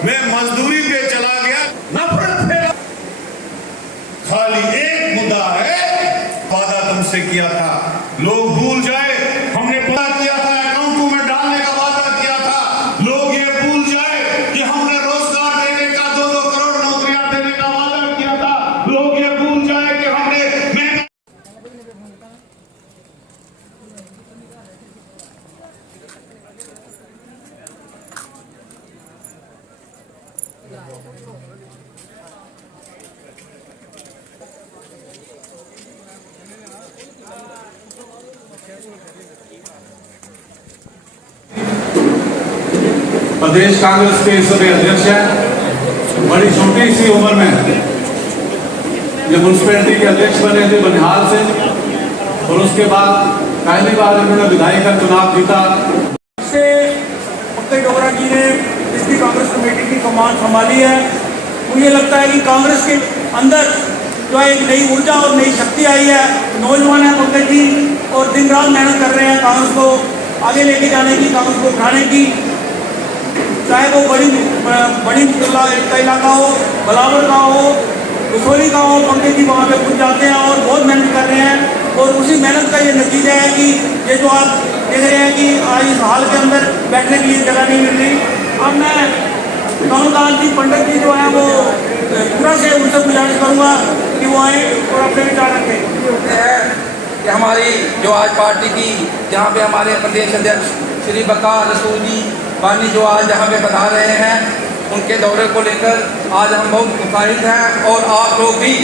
मैं मजदूरी पे चला गया, नफरत फैला। खाली एक मुद्दा है, वादा तुमसे किया था लोग भूल जाए, हमने वादा किया था अकाउंटों में डालने का वादा किया था, लोग ये भूल जाए कि हमने रोजगार देने का 2-2 करोड़ नौकरियां देने का वादा किया था, लोग ये भूल जाए कि हमने प्रदेश कांग्रेस के इस समय अध्यक्ष हैं। बड़ी छोटी सी उम्र में ये म्यूनसिपैलिटी के अध्यक्ष बने थे बनिहाल से, और उसके बाद पहली बार इन्होंने विधायक का चुनाव जीता। से पंकज डोगरा जी ने इसकी कांग्रेस कमेटी की कमान संभाली है। मुझे लगता है कि कांग्रेस के अंदर जो है एक नई ऊर्जा और नई शक्ति आई है। नौजवान है पंकज जी और दिन रात मेहनत कर रहे हैं कांग्रेस को आगे लेके जाने की, कांग्रेस को उठाने की। चाहे वो बड़ी का इलाका हो, बलावर का हो, रसोली का हो, पंकज जी वहाँ पे खुद जाते हैं और बहुत मेहनत कर रहे हैं। और उसी मेहनत का ये नतीजा है कि ये जो आप देख रहे हैं कि आज इस हाल के अंदर बैठने के लिए जगह नहीं मिल रही। अब मैं कमलकांत जी पंडित जी जो है वो पूरा से उनसे गुजारिश करूँगा कि वो आए और अपने विचार रखें। कि हमारी जो आज पार्टी की जहाँ पे हमारे प्रदेश अध्यक्ष श्री बकार रसूल जी बानी जो आज यहाँ पे बता रहे हैं, उनके दौरे को लेकर आज हम बहुत उत्साहित हैं और आप लोग भी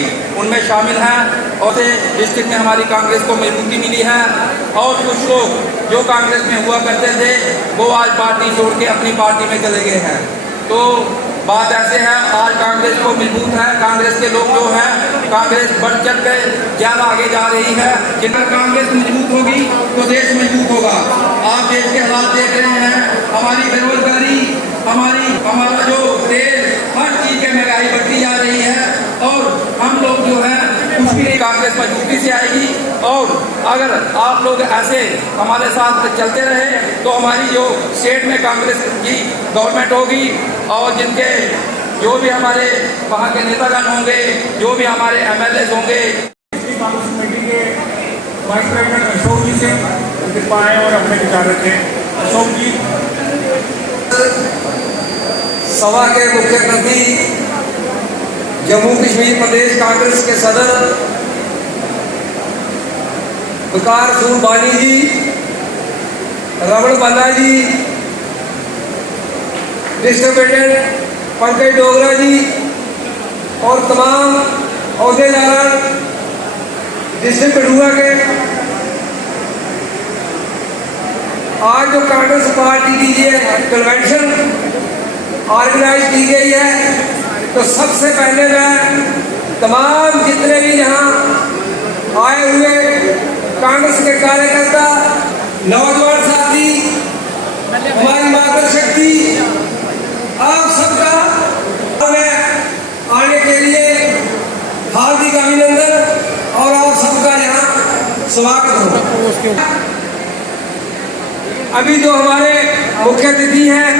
उनमें शामिल हैं। और डिस्ट्रिक्ट में हमारी कांग्रेस को मजबूती मिली है और कुछ लोग जो कांग्रेस में हुआ करते थे वो आज पार्टी छोड़ के अपनी पार्टी में चले गए हैं। तो बात ऐसे है, आज कांग्रेस को मजबूत है, कांग्रेस के लोग जो हैं कांग्रेस बढ़ चढ़ कर ज़्यादा आगे जा रही है। जितना कांग्रेस मजबूत होगी तो देश मजबूत होगा। आप देश के हालात देख रहे हैं, हमारी बेरोजगारी, हमारा जो तेल, हर चीज़ की महंगाई बढ़ती जा रही है और हम लोग जो है कुछ भी नहीं, कांग्रेस मजबूती से आएगी। और अगर आप लोग ऐसे हमारे साथ चलते रहे तो हमारी जो स्टेट में कांग्रेस की गवर्नमेंट होगी और जिनके जो भी हमारे वहाँ के नेतागण होंगे, जो भी हमारे MLA होंगे। कांग्रेस कमेटी के वाइस प्रेसिडेंट अशोक जी से कृपा आए और अपने विचार रखें। अशोक जी। सभा के मुख्य अतिथि जम्मू कश्मीर प्रदेश कांग्रेस के सदर बकार रसूल बानी जी, रमन बन्ना जी, डिस्ट्रिक्ट प्रेसिडेंट पंकज डोगरा जी और तमाम अहदेदार डिस्ट्रिक्ट कठुआ के, आज जो कांग्रेस पार्टी की ये कन्वेंशन ऑर्गेनाइज की गई है, तो सबसे पहले मैं तमाम जितने भी यहाँ आए हुए कांग्रेस के कार्यकर्ता, नौजवान साथी, हमारी मातृ शक्ति, आप सबका आने के लिए हार्दिक अभिनंदन और आप सबका यहाँ स्वागत हो। अभी जो हमारे मुख्य अतिथि हैं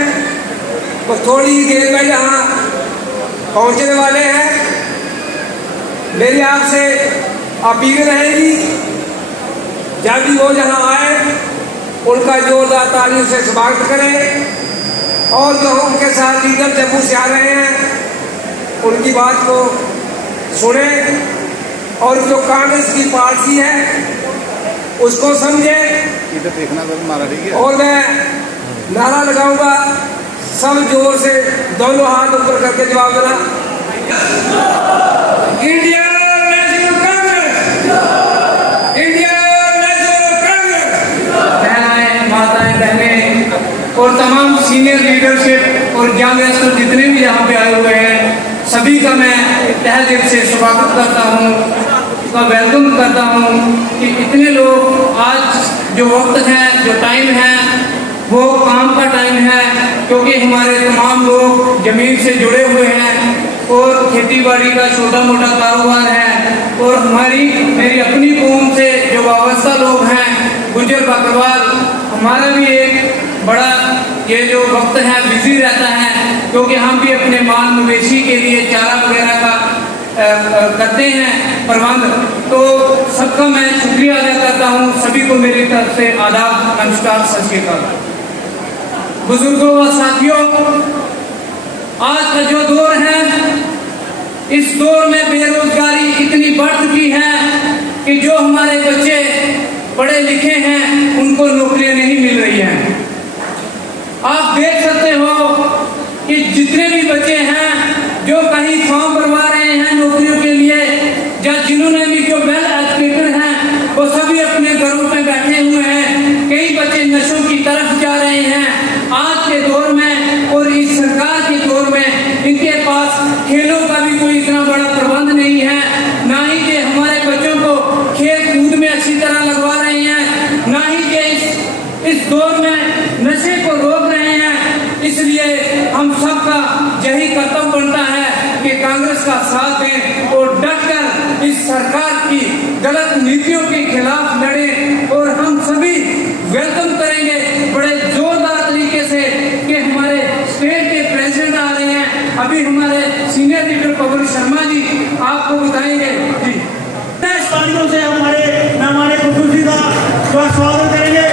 वो थोड़ी देर में यहाँ पहुँचने वाले हैं। मेरी आपसे अपील रहेगी जब भी वो यहाँ आए उनका जोरदार तालियों से स्वागत करें और जो उनके साथ लीडर जम्मू से आ रहे हैं उनकी बात को सुने और जो कांग्रेस की पार्टी है उसको समझे। और मैं नारा लगाऊंगा, सब जोर से दोनों हाथ ऊपर करके जवाब देना। India national Congress, India national Congress. माताएं, बहनें और तमाम सीनियर लीडरशिप और कांग्रेस को जितने भी यहाँ पे आए हुए हैं सभी का मैं तहे दिल से स्वागत करता हूँ, उसका वेलकम करता हूँ कि इतने लोग आज जो वक्त है, जो टाइम है वो काम का टाइम है, क्योंकि हमारे तमाम लोग जमीन से जुड़े हुए हैं और खेती बाड़ी का छोटा मोटा कारोबार है और मेरी अपनी कौम से जो वाबस्ता लोग हैं गुजर बकरवाल, हमारा भी एक बड़ा ये जो वक्त है बिजी रहता है क्योंकि हम भी अपने माल मवेशी के लिए चारा वगैरह का करते हैं प्रबंध। तो सबका मैं शुक्रिया अदा करता हूँ। सभी को मेरी तरफ से आदाब, नमस्कार, सत श्री अकाल। बुजुर्गों व साथियों, आज का जो दौर है, इस दौर में बेरोजगारी इतनी बढ़ चुकी है कि जो हमारे बच्चे पढ़े लिखे हैं उनको नौकरियां नहीं मिल रही हैं। आप देख सकते हो कि जितने भी बच्चे हैं जो कहीं फॉर्म भरवा रहे हैं नौकरियों के लिए, या जिन्होंने भी जो वेल एजुकेटेड हैं वो सभी अपने घरों में बैठे हुए हैं। कई बच्चे नशों की तरफ जा रहे हैं आज के दौर में, और इस सरकार के दौर में इनके पास खेलों का भी कोई इतना बड़ा प्रबंध नहीं है, ना ही कि हमारे बच्चों को खेल कूद में अच्छी तरह लगवा रहे हैं, ना ही कि इस दौर में नशे को रोक रहे हैं। इसलिए हम सबका यही कर्तव्य बनता है कि कांग्रेस का साथ दें और डटकर इस सरकार की गलत नीतियों के खिलाफ लड़ें। और हम सभी वेलकम करेंगे बड़े जोरदार तरीके से कि हमारे स्टेट के प्रेसिडेंट आ रहे हैं। अभी हमारे सीनियर लीडर पवन शर्मा जी आपको बताएंगे। जी, तालियों से हमारे खुशी का स्वागत करेंगे।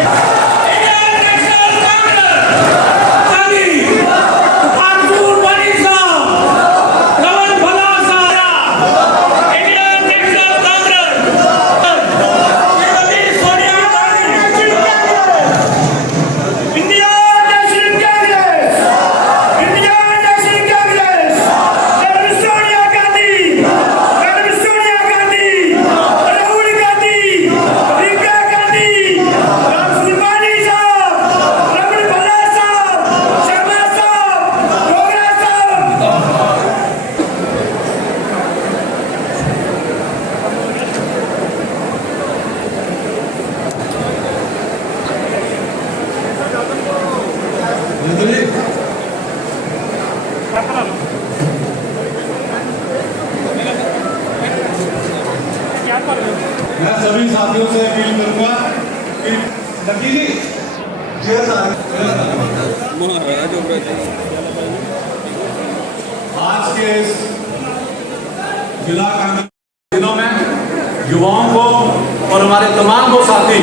मैं सभी साथियों से अपील करूंगा कि नकीली आज के इस जिला कांग्रेस दिनों में युवाओं को और हमारे तमाम वो साथी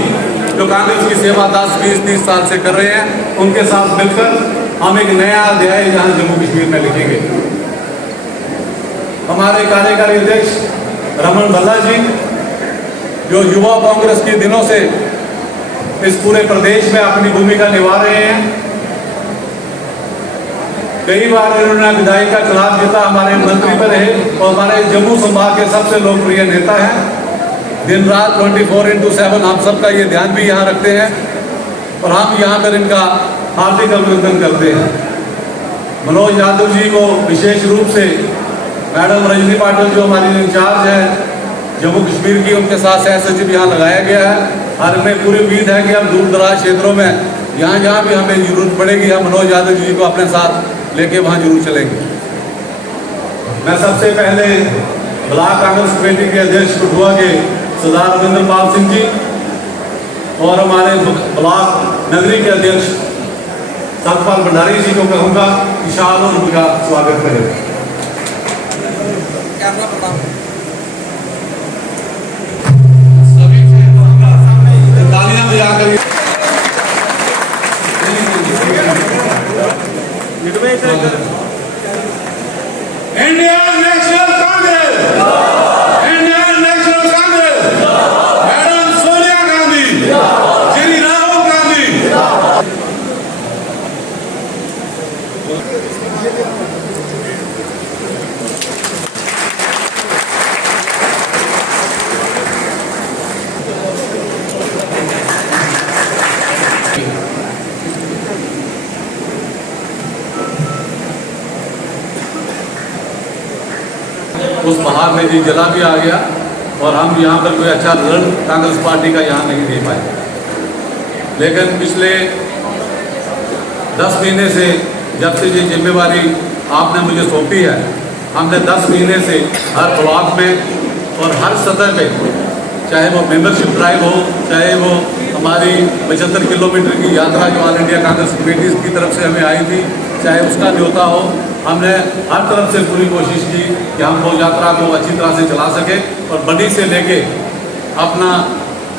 जो कांग्रेस की सेवा 10-20-30 साल से कर रहे हैं, उनके साथ मिलकर हम एक नया अध्याय यहाँ जम्मू कश्मीर में लिखेंगे। हमारे कार्यकारी अध्यक्ष रमन भल्ला जी जो युवा कांग्रेस के दिनों से इस पूरे प्रदेश में अपनी भूमिका निभा रहे हैं, कई बार इन्होंने विधायक का चुनाव जीता, हमारे मंत्री पर रहे और हमारे जम्मू संभाग के सबसे लोकप्रिय नेता हैं। दिन रात 24/7 हम सबका ये ध्यान भी यहाँ रखते हैं और हम यहाँ पर इनका हार्दिक अभिनंदन करते हैं। मनोज यादव जी को विशेष रूप से, मैडम रजनी पाटिल जो हमारी इंचार्ज है जम्मू कश्मीर की, उनके साथ सह सचिव यहाँ लगाया गया है और हमें पूरी उम्मीद है कि हम दूर दराज क्षेत्रों में जहाँ भी हमें जरूरत पड़ेगी हम मनोज यादव जी को अपने साथ लेके वहाँ जरूर चलेंगे। मैं सबसे पहले ब्लॉक कांग्रेस कमेटी के अध्यक्ष कठुआ के सरदार रविंद्र पाल सिंह जी और हमारे ब्लॉक नगरी के अध्यक्ष सतपाल भंडारी जी को कहूँगा कि शाल और उनका स्वागत करें। तालियां बजाकर Indian national Congress, Indian national Congress, madam Sonia Gandhi, Shri Rahul Gandhi. उस बहार में जी जला भी आ गया और हम यहाँ पर कोई अच्छा रिजल्ट कांग्रेस पार्टी का यहाँ नहीं दे पाए। लेकिन पिछले 10 महीने से जब से ये जिम्मेवारी आपने मुझे सौंपी है, हमने 10 महीने से हर ब्लॉक में और हर सतह पे, चाहे वो मेंबरशिप ड्राइव हो, चाहे वो हमारी 75 किलोमीटर की यात्रा जो ऑल इंडिया कांग्रेस कमेटी की तरफ से हमें आई थी, चाहे उसका न्योता हो, हमने हर तरफ से पूरी कोशिश की कि हम वो यात्रा को अच्छी तरह से चला सके और बड़ी से लेके अपना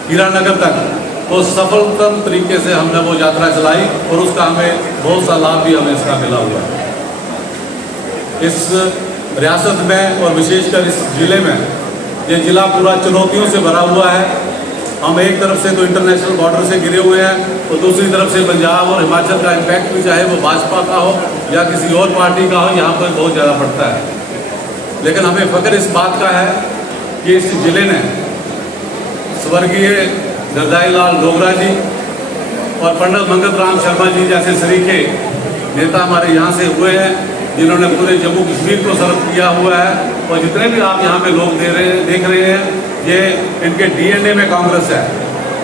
हीरानगर तक वो सफलतम तरीके से हमने वो यात्रा चलाई और उसका हमें बहुत सा लाभ भी हमें इसका मिला हुआ है। इस रियासत में और विशेषकर इस जिले में, ये जिला पूरा चुनौतियों से भरा हुआ है। हम एक तरफ से तो इंटरनेशनल बॉर्डर से घिरे हुए हैं और दूसरी तरफ से पंजाब और हिमाचल का इम्पैक्ट भी, चाहे वो भाजपा का हो या किसी और पार्टी का हो, यहाँ पर बहुत ज़्यादा पड़ता है। लेकिन हमें फख्र इस बात का है कि इस जिले ने स्वर्गीय गरदाई लाल डोगरा जी और पंडित मंगत राम शर्मा जी जैसे सरीखे नेता हमारे यहाँ से हुए हैं, जिन्होंने पूरे जम्मू कश्मीर को सर्व किया हुआ है। और जितने भी आप यहाँ पे लोग देख रहे हैं, ये इनके डीएनए में कांग्रेस है।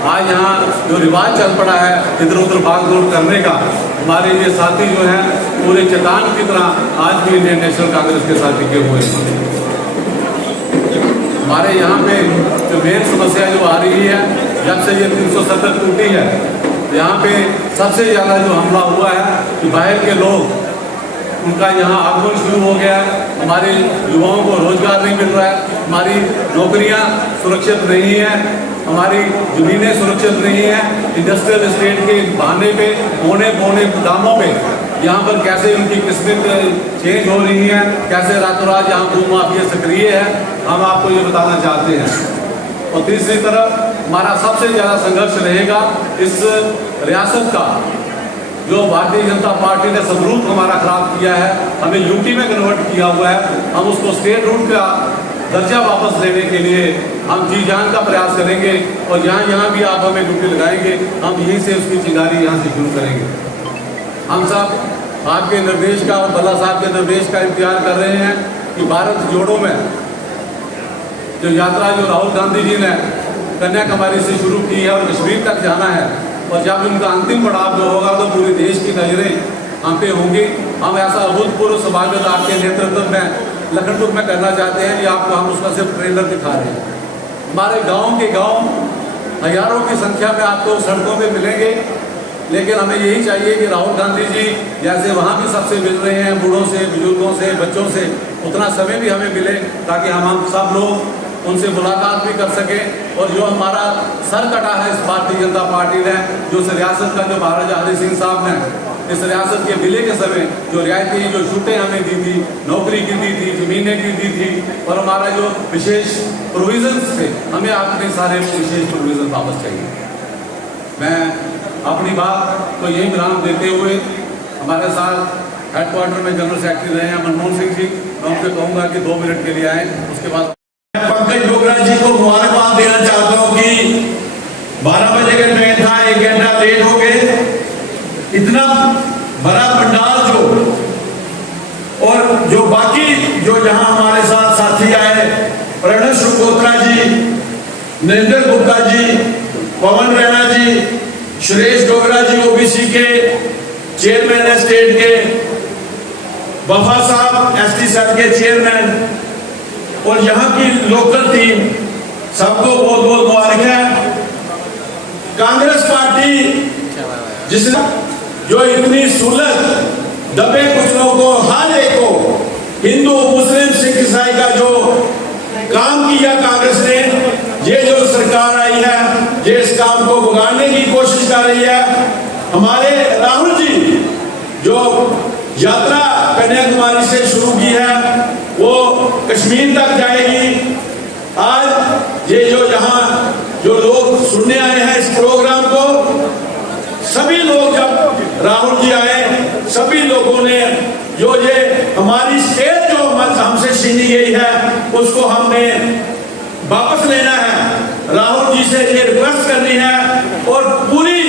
आज यहाँ जो रिवाज चल पड़ा है इधर उधर भाग दौड़ करने का, हमारे ये साथी जो हैं पूरे चट्टान की तरह आज भी इंडियन नेशनल कांग्रेस के साथ टिके हुए हैं। हमारे यहाँ पे जो मेन समस्या जो आ रही है, जब से ये 370 टूटी है, यहाँ पे सबसे ज़्यादा जो हमला हुआ है कि बाहर के लोग, उनका यहाँ आगमन शुरू हो गया है। हमारे युवाओं को रोजगार नहीं मिल रहा है, हमारी नौकरियाँ सुरक्षित नहीं हैं, हमारी ज़मीनें सुरक्षित नहीं हैं। इंडस्ट्रियल एस्टेट के बहाने पे पौने दामों पे यहाँ पर कैसे उनकी किस्मत चेंज हो रही है, कैसे रातों रात यहाँ भूमाफिया सक्रिय है, हम आपको ये बताना चाहते हैं। और तीसरी तरफ हमारा सबसे ज़्यादा संघर्ष रहेगा इस रियासत का, जो भारतीय जनता पार्टी ने सब रूट हमारा खराब किया है, हमें यूटी में कन्वर्ट किया हुआ है। हम उसको स्टेट रूट का दर्जा वापस लेने के लिए हम जी जान का प्रयास करेंगे और जहाँ भी आप हमें ड्यूटी लगाएंगे, हम यहीं से उसकी चिंगारी यहाँ से शुरू करेंगे। हम सब आपके निर्देश का और भल्ला साहब के निर्देश का इंतजार कर रहे हैं कि भारत जोड़ो में जो यात्रा जो राहुल गांधी जी ने कन्याकुमारी से शुरू की है और कश्मीर तक जाना है, और जब उनका अंतिम पड़ाव जो होगा तो पूरे देश की नजरें हम पे होंगी। हम ऐसा अभूतपूर्व स्वागत आपके नेतृत्व में लखनपुर में करना चाहते हैं कि आपको हम उसका सिर्फ ट्रेलर दिखा रहे हैं। हमारे गांव के गांव हजारों की संख्या में आपको सड़कों पे मिलेंगे, लेकिन हमें यही चाहिए कि राहुल गांधी जी जैसे वहाँ भी सबसे मिल रहे हैं, बूढ़ों से, बुजुर्गों से, बच्चों से, उतना समय भी हमें मिले ताकि हम सब लोग उनसे मुलाकात भी कर सकें। और जो हमारा सर कटा है इस भारतीय जनता पार्टी ने, जो इस रियासत का, जो महाराजा हरि सिंह साहब ने इस रियासत के विलय के समय जो रियायती जो छूटें हमें दी थी, नौकरी की दी थी, ज़मीनें की दी थी, और हमारा जो विशेष प्रोविजंस थे, हमें अपने सारे विशेष प्रोविजन वापस चाहिए। मैं अपनी बात को यही विराम देते हुए हमारे साथ हेडक्वार्टर में जनरल सेक्रेटरी रहे हैं मनमोहन सिंह जी, मैं उनसे कहूँगा कि 2 मिनट के लिए आए। उसके बाद पंकज डोगरा जी को मुबारकबाद देना चाहता हूँ कि 12 बजे का ट्रेन था, 1 घंटा लेट हो गए। इतना बड़ा पंडाल और जो बाकी जो जहां हमारे साथ साथी आए, प्रणव श्रुकोत्रा जी, नरेंद्र गुप्ता जी, पवन रैना जी, सुरेश डोगरा जी ओबीसी के चेयरमैन है स्टेट के, वफा साहब एसटी सेल के चेयरमैन, और यहाँ की लोकल टीम, सबको बहुत बहुत मुबारक है। कांग्रेस पार्टी जिसने जो इतनी सहूलत दबे कुचलों को, हर एक को, हिंदू मुस्लिम सिख ईसाई का जो काम किया कांग्रेस ने, ये जो सरकार आई है ये इस काम को बिगाड़ने की कोशिश कर रही है। हमारे राहुल जी जो यात्रा कन्याकुमारी से शुरू की है वो कश्मीर तक जाएगी। आज ये जो यहाँ जो लोग सुनने आए हैं इस प्रोग्राम को, सभी लोग जब राहुल जी आए, सभी लोगों ने जो ये हमारी स्टेट जो हमसे छीनी गई है उसको हमने वापस लेना है। राहुल जी से ये रिक्वेस्ट करनी है और पूरी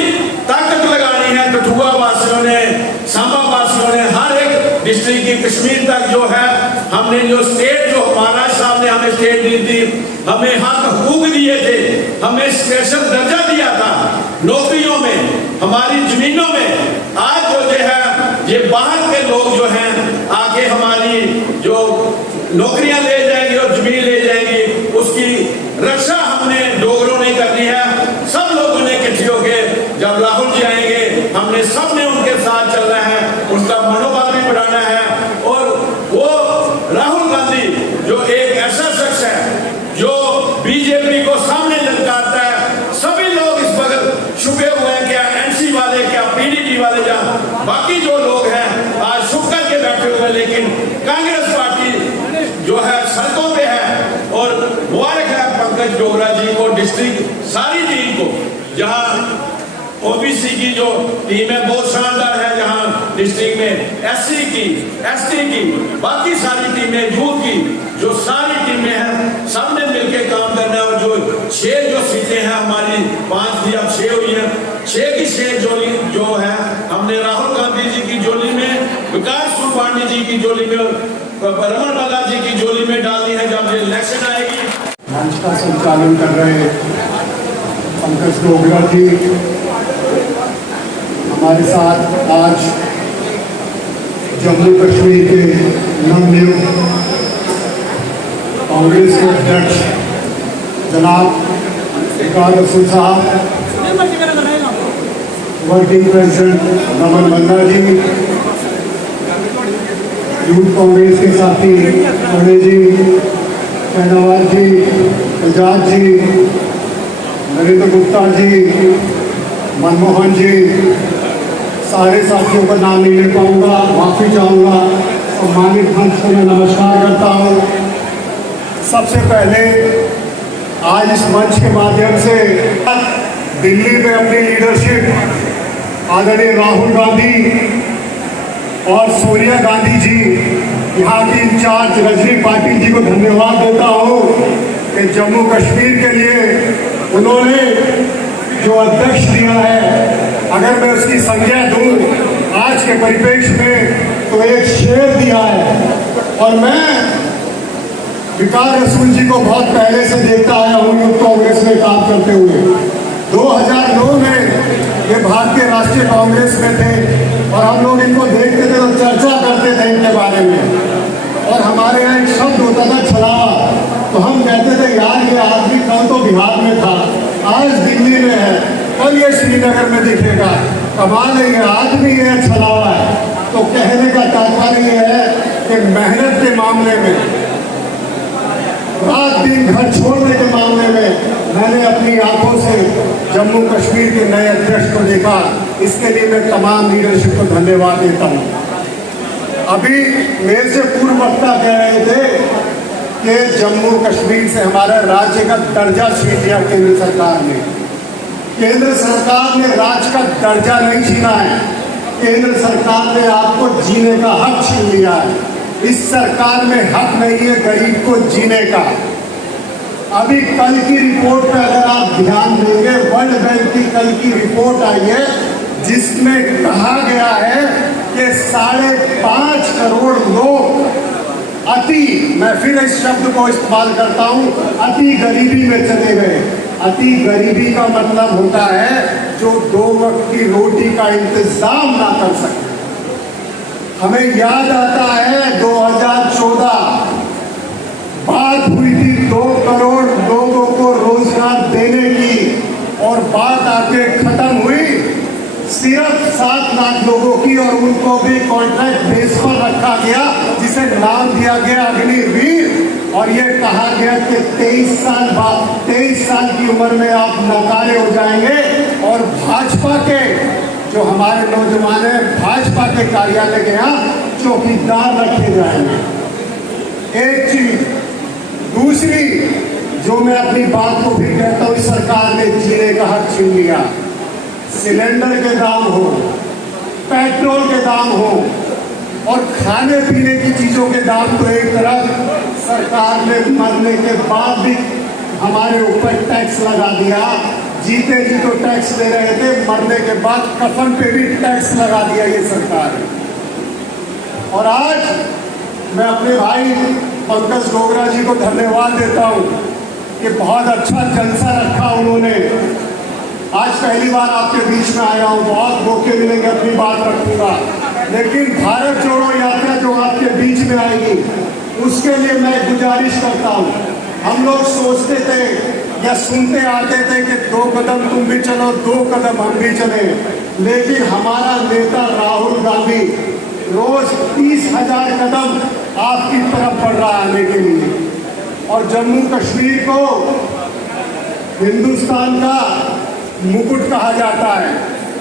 ताकत लगानी है। कठुआ वासियों ने, सांबा वासियों ने, हर एक डिस्ट्रिक्ट की कश्मीर तक जो है हमने जो स्टेट जो महाराज साहब ने हमें स्टेट दी थी, हमें हक हकूक दिए थे, हमें स्पेशल दर्जा दिया था नौकरियों में, हमारी जमीनों में। आज जो है ये बाहर के लोग जो हैं आके हमारी जो नौकरियां ले जाएंगे और जमीन ले जाएंगी, उसकी रक्षा हमने डोगरों ने करनी है। सब लोगों ने इकट्ठे होकर हमें सब ने उनके साथ चलना है, उसका मनोबल भी बढ़ाना है। और वो राहुल गांधी जो एक ऐसा शख्स है जो बीजेपी को सामने लटकाता है। सभी लोग इस बगल छुपे हुए हैं, क्या एनसी वाले, क्या पीडीपी वाले, जहां बाकी जो लोग हैं आज छुप करके बैठे हुए, लेकिन कांग्रेस पार्टी जो है सड़कों पे है। और मुबारक है पंकज डोगरा जी को, डिस्ट्रिक्ट सारी टीम को, जहां ओबीसी की जो टीम है बहुत शानदार है, जहां डिस्ट्रिक्ट में एससी की, एसटी की, बाकी सारी टीमें, यूथ की जो सारी टीमें हैं, सबने मिलकर काम करना है। और जो 6 जो सीटें हैं हमारी, 5 थी अब 6 हुई है, 6 की 6 जोली जो है हमने राहुल गांधी जी की जोली में, विकास सुब्बानी जी की जोली में और रमन बाला जी की जोली में डाल दी है। जब ये इलेक्शन आएगी, मंच का संचालन कर रहे पंकज डोगरा जी हमारे साथ आज जम्मू कश्मीर के नवनियुक्त कांग्रेस के अध्यक्ष जनाब विकास रसूल साहब, वर्किंग प्रेसिडेंट रमन बल्ला जी, यूथ कांग्रेस के साथी अजय जी, शहनवाज जी, एजाज जी, नरेंद्र गुप्ता जी, मनमोहन जी, सारे साथियों का नाम नहीं ले पाऊंगा, माफी चाहूंगा। सम्मानित मंच को मैं नमस्कार करता हूं। सबसे पहले आज इस मंच के माध्यम से दिल्ली में अपनी लीडरशिप आदरणीय राहुल गांधी और सोनिया गांधी जी, यहाँ की इंचार्ज रजनी पाटिल जी को धन्यवाद देता हूँ कि जम्मू कश्मीर के लिए उन्होंने जो अध्यक्ष दिया है, अगर मैं उसकी संज्ञा दूं आज के परिप्रेक्ष्य में तो एक शेर दिया है। और मैं विकास रसूल जी को बहुत पहले से देखता आया हूँ यूथ कांग्रेस में काम करते हुए। 2009 में ये भारतीय राष्ट्रीय कांग्रेस में थे और हम लोग इनको देखते थे तो चर्चा करते थे इनके बारे में। और हमारे यहाँ एक शब्द होता था छलावा, तो हम कहते थे यार ये आदमी कल तो बिहार में था, आज दिल्ली में है, कल ये श्रीनगर में दिखेगा, कमाल है ये आदमी ये छलावा है। तो कहने का तात्पर्य ये है कि मेहनत के मामले में, रात दिन घर छोड़ने के मामले में मैंने अपनी आंखों से जम्मू कश्मीर के नए अध्यक्ष को देखा। इसके लिए मैं तमाम लीडरशिप को धन्यवाद देता हूँ। अभी मेरे से पूर्व वक्ता कह रहे थे कि जम्मू कश्मीर से हमारा राज्य का दर्जा छीन लिया केंद्र सरकार ने। केंद्र सरकार ने राज्य का दर्जा नहीं छीना है, केंद्र सरकार ने आपको जीने का हक छीन लिया है। इस सरकार में हक नहीं है गरीब को जीने का। अभी कल की रिपोर्ट पे अगर आप ध्यान देंगे, वर्ल्ड बैंक की कल की रिपोर्ट आई है जिसमें कहा गया है कि 5.5 करोड़ लोग अति, मैं फिर इस शब्द को इस्तेमाल करता हूं, अति गरीबी में चले गए। अति गरीबी का मतलब होता है जो 2 वक्त की रोटी का इंतजाम ना कर सके। हमें याद आता है 2014 बात हुई थी 2 करोड़ लोगों को रोजगार देने की, और बात आके खत्म हुई सिर्फ 7 लाख लोगों की, और उनको भी कॉन्ट्रैक्ट बेस पर रखा गया जिसे नाम दिया गया अग्निवीर। और ये कहा गया कि 23 साल बाद, 23 साल की उम्र में आप नकारे हो जाएंगे और भाजपा के जो हमारे नौजवान हैं, भाजपा के कार्यालय के यहाँ चौकीदार रखे जाएंगे। एक चीज, दूसरी जो मैं अपनी बात को भी कहता हूँ, सरकार ने जीने का हक छीन लिया। सिलेंडर के दाम हो, पेट्रोल के दाम हो और खाने पीने की चीजों के दाम तो एक तरफ, सरकार ने मरने के बाद भी हमारे ऊपर टैक्स लगा दिया। जीते जी तो टैक्स दे रहे थे, मरने के बाद कफन पे भी टैक्स लगा दिया ये सरकार। और आज मैं अपने भाई पंकज डोगरा जी को धन्यवाद देता हूँ कि बहुत अच्छा जलसा रखा उन्होंने। आज पहली बार आपके बीच में आया हूँ, बहुत मौके मिलेंगे अपनी बात रखूंगा, लेकिन भारत जोड़ो यात्रा जो आपके बीच में आएगी उसके लिए मैं गुजारिश करता हूँ। हम लोग सोचते थे या सुनते आते थे कि 2 कदम तुम भी चलो, 2 कदम हम भी चले, लेकिन हमारा नेता राहुल गांधी रोज 30,000 कदम आपकी तरफ बढ़ रहा आने के लिए। और जम्मू कश्मीर को हिंदुस्तान का मुकुट कहा जाता है,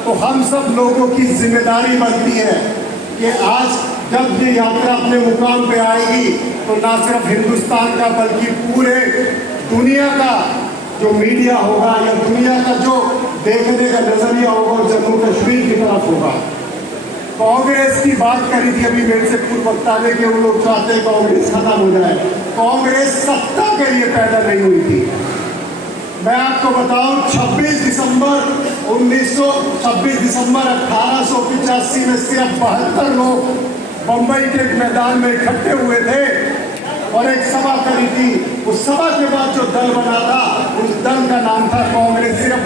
तो हम सब लोगों की जिम्मेदारी बनती है कि आज जब ये यात्रा अपने मुकाम पे आएगी तो ना सिर्फ हिंदुस्तान का बल्कि पूरे दुनिया का जो मीडिया होगा या दुनिया का जो देखने का नजरिया होगा वो जम्मू कश्मीर की तरफ होगा। कांग्रेस की बात करी थी अभी मेरे से पूर्व वक्ता ने कि वो लोग चाहते हैं कांग्रेस खत्म हो जाए। कांग्रेस सत्ता के लिए पैदा नहीं हुई थी। मैं आपको बताऊं 26 दिसंबर 1885 में सिर्फ 72 लोग बंबई के एक मैदान में इकट्ठे हुए थे और एक सभा करी थी। उस सभा के बाद जो दल बना था उस दल का नाम था कांग्रेस। सिर्फ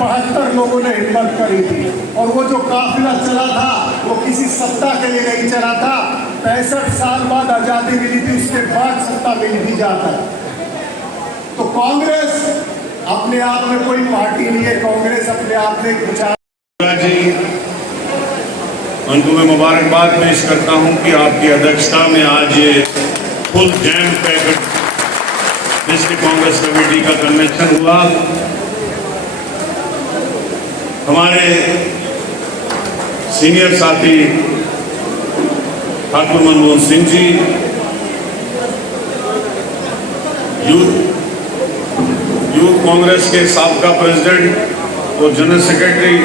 72 लोगों ने हिम्मत करी थी और वो जो काफिला चला था वो किसी सत्ता के लिए नहीं चला था। 65 साल बाद आजादी मिली थी, उसके बाद सत्ता मिली थी जाकर। तो कांग्रेस अपने आप में कोई पार्टी नहीं है, कांग्रेस अपने आप में विचार जी, उनको मैं मुबारकबाद पेश करता हूं कि आपकी अध्यक्षता में आज ये full jam packet district Congress committee का कन्वेंशन हुआ। हमारे सीनियर साथी ठाकुर मनमोहन सिंह जी, यूथ कांग्रेस के साबका प्रेसिडेंट और general secretary,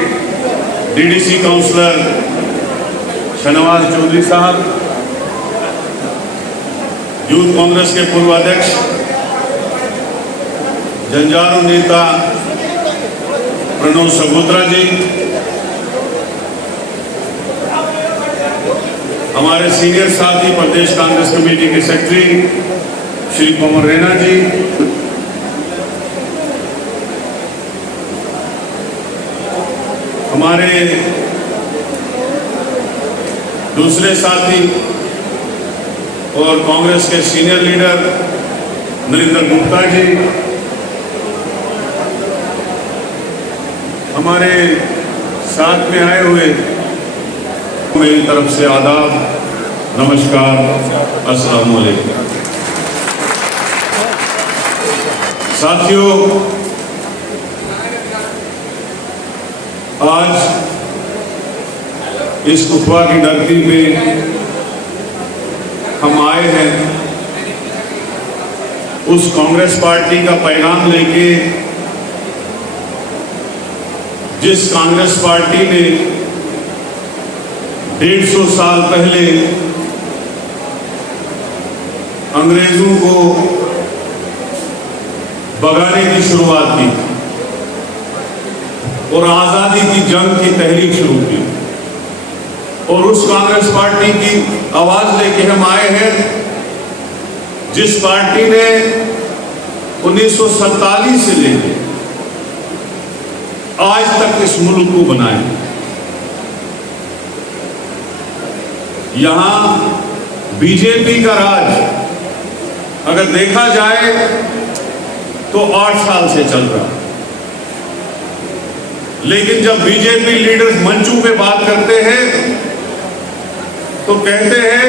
DDC councillor Shahnawaz Chaudhary sahab, youth Congress के पूर्व अध्यक्ष जंजारू नेता प्रणव सगोत्रा जी, हमारे सीनियर साथी प्रदेश कांग्रेस कमेटी के सेक्रेटरी श्री पवन रैना जी, हमारे दूसरे साथी और कांग्रेस के सीनियर लीडर नरेंद्र गुप्ता जी, हमारे साथ में आए हुए मेरी तरफ से आदाब, नमस्कार, अस्सलाम वालेकुम। साथियों, आज इस कुफवा की धरती पे हम आए हैं उस कांग्रेस पार्टी का पैगाम लेके जिस कांग्रेस पार्टी ने 150 साल पहले अंग्रेजों को भगाने की शुरुआत की और आजादी की जंग की तहरीक शुरू की, और उस कांग्रेस पार्टी की आवाज लेके हम आए हैं जिस पार्टी ने 1947 से लेकर आज तक इस मुल्क को बनाया। यहां बीजेपी का राज अगर देखा जाए तो 8 साल से चल रहा, लेकिन जब बीजेपी लीडर्स मंचों पे बात करते हैं तो कहते हैं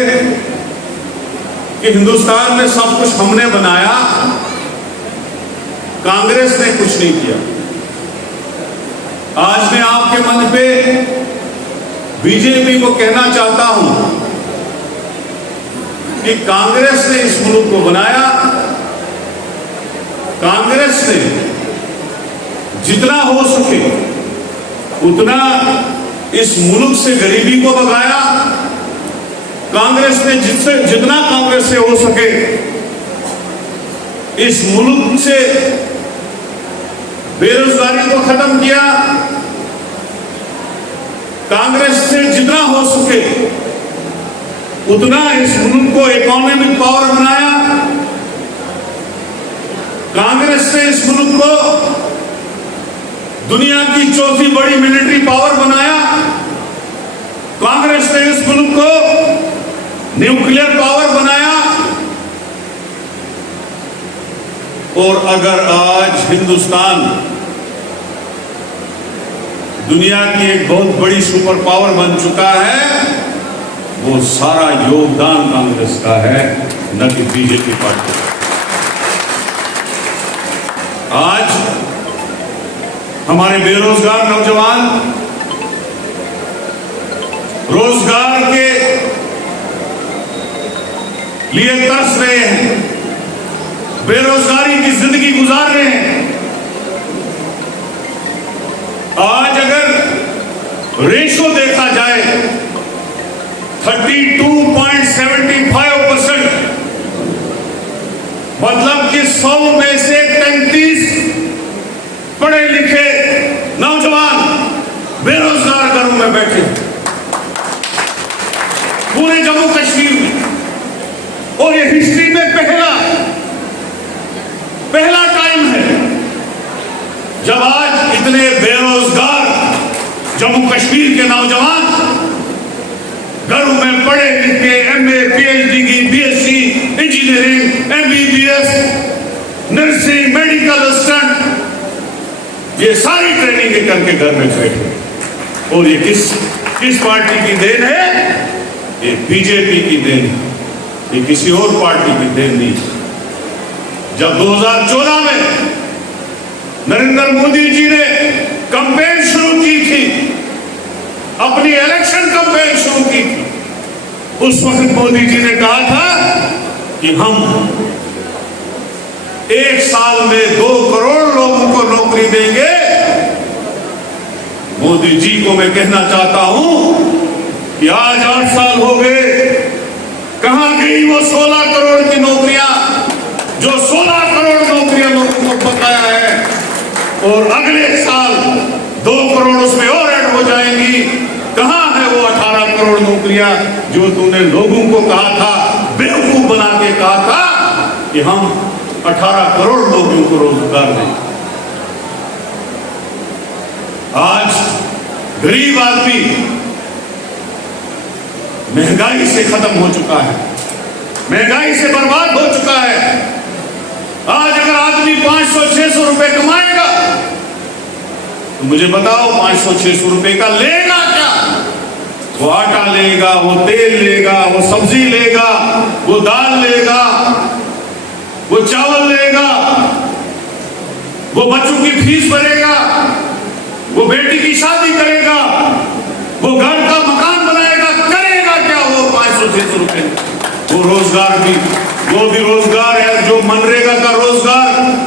कि हिंदुस्तान में सब कुछ हमने बनाया, कांग्रेस ने कुछ नहीं किया। आज मैं आपके मंच पे बीजेपी को कहना चाहता हूं कि कांग्रेस ने इस मुल्क को बनाया, कांग्रेस ने जितना हो सके उतना इस मुल्क से गरीबी को भगाया, कांग्रेस ने जितना कांग्रेस से हो सके इस मुल्क से बेरोजगारी को खत्म किया, कांग्रेस से जितना हो सके उतना इस मुल्क को इकोनॉमिक पावर बनाया, कांग्रेस ने इस मुल्क को दुनिया की चौथी बड़ी मिलिट्री पावर बनाया, कांग्रेस ने इस मुल्क को न्यूक्लियर पावर बनाया, और अगर आज हिंदुस्तान दुनिया की एक बहुत बड़ी सुपर पावर बन चुका है, वो सारा योगदान कांग्रेस का है, न कि बीजेपी पार्टी का। आज हमारे बेरोजगार नौजवान रोजगार के लिए तरस रहे हैं, बेरोजगारी की जिंदगी गुजार रहे हैं। आज अगर रेशो देखा जाए 32.75%, मतलब कि 100 में से 33 पढ़े लिखे नौजवान बेरोजगार घरों में बैठे पूरे जम्मू कश्मीर में। और ये हिस्ट्री में पहला टाइम है जब आज इतने बेरोजगार जम्मू कश्मीर के नौजवान घरों में पढ़े लिखे एमए पीएचडी की BSc engineering MBBS nursing medical assistant ये सारी ट्रेनिंग करके घर में बैठे। और ये किस पार्टी की देन है? ये बीजेपी की देन है, ये किसी और पार्टी की देन नहीं। जब 2014 में नरेंद्र मोदी जी ने कैंपेन शुरू की थी, अपनी इलेक्शन कैंपेन शुरू की थी, उस वक्त मोदी जी ने कहा था कि हम 1 साल में 2 करोड़ लोगों को नौकरी देंगे। मोदी जी को मैं कहना चाहता हूं कि आज 8 साल हो गए, कहां गई वो 16 करोड़ की नौकरियां जो 16 करोड़ नौकरियां लोगों को बकाया है। और अगले साल 2 करोड़ उसमें और ऐड हो जाएंगी। कहां है वो 18 करोड़ नौकरियां जो तूने लोगों को कहा था, बेवकूफ बना के कहा था कि हम 18 करोड़ लोगों को रोजगार दें। आज गरीब आदमी महंगाई से खत्म हो चुका है, महंगाई से बर्बाद हो चुका है। आज अगर आदमी 500-600 रुपए कमाएगा तो मुझे बताओ 500-600 रुपए का लेगा क्या? वो आटा लेगा, वो तेल लेगा, वो सब्जी लेगा, वो दाल लेगा, वो चावल लेगा, वो बच्चों की फीस भरेगा, वो बेटी की शादी करेगा, वो घर का मकान बनाएगा, करेगा क्या वो 500-600 रुपए? वो रोजगार भी, वो भी रोजगार है जो मनरेगा का रोजगार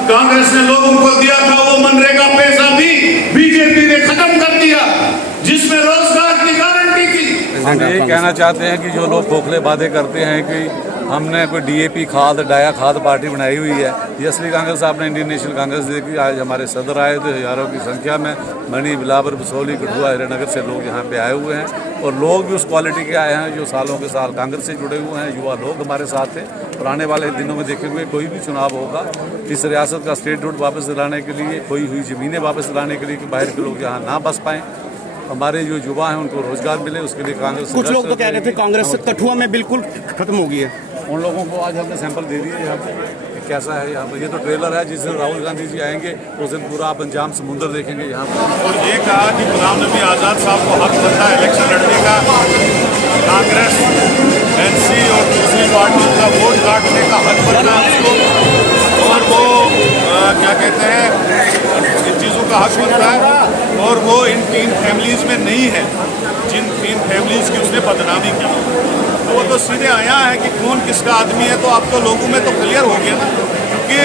कांग्रेस ने लोगों को दिया था, वो मनरेगा पैसा भी बीजेपी ने खत्म कर दिया, जिसमें रोजगार की गारंटी थी। हम ये कहना चाहते हैं कि जो लोग खोखले वादे करते हैं कि हमने कोई डीएपी खाद डाया खाद पार्टी बनाई हुई है, ये असली कांग्रेस आपने इंडियन नेशनल कांग्रेस देखी। आज हमारे सदर आए थे, हजारों की संख्या में मणि बिलावर बसोली कठुआ हीरानगर से लोग यहाँ पे आए हुए हैं। और लोग भी उस क्वालिटी के आए हैं जो सालों के साल कांग्रेस से जुड़े हुए हैं। युवा लोग हमारे साथ थे और आने वाले दिनों में देखेंगे कोई भी चुनाव होगा, इस रियासत का स्टेट रूट वापस दिलाने के लिए, खोई हुई ज़मीनें वापस दिलाने के लिए कि बाहर के लोग यहाँ ना बस पाएँ, हमारे जो युवा हैं उनको रोजगार मिले, उसके लिए कांग्रेस। कुछ लोग तो कह रहे थे कांग्रेस कठुआ में बिल्कुल खत्म हो गई है। उन लोगों को आज हमने सैंपल दे दिए यहाँ पे कि कैसा है यहाँ पर। ये तो ट्रेलर है, जिस दिन राहुल गांधी जी आएंगे उस दिन पूरा आप अंजाम समुंदर देखेंगे यहाँ पर। और ये कहा कि गुलाम नबी आज़ाद साहब को हक बनता है इलेक्शन लड़ने का, कांग्रेस एनसी और दूसरी पार्टी का वोट काटने का हक बनता है उसको, और वो क्या कहते हैं इन चीज़ों का हक बनता है। और वो इन 3 फैमिलीज़ में नहीं है जिन 3 फैमिलीज़ की उसने बदनामी की। तो वो तो सीधे आया है कि कौन किसका आदमी है, तो अब तो लोगों में तो क्लियर हो गया ना, क्योंकि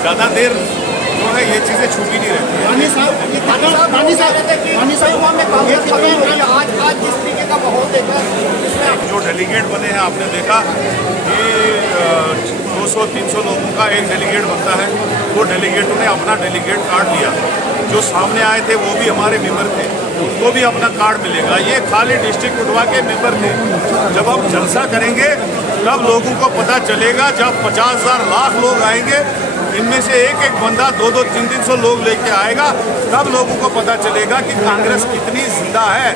ज़्यादा देर जो है ये चीज़ें छुपी नहीं रहती है। आज जिस तरीके का माहौल देखा, जो डेलीगेट बने हैं आपने देखा कि 200-300 लोगों का एक डेलीगेट बनता है। वो डेलीगेटों ने अपना डेलीगेट कार्ड लिया, जो सामने आए थे वो भी हमारे मेंबर थे, उनको भी अपना कार्ड मिलेगा। ये खाली डिस्ट्रिक्ट उठवा के मेंबर थे। जब हम जलसा करेंगे तब लोगों को पता चलेगा, जब 50,000 लाख लोग आएंगे, इनमें से एक बंदा 200, 300 लोग लेके आएगा, तब लोगों को पता चलेगा कि कांग्रेस कितनी जिंदा है।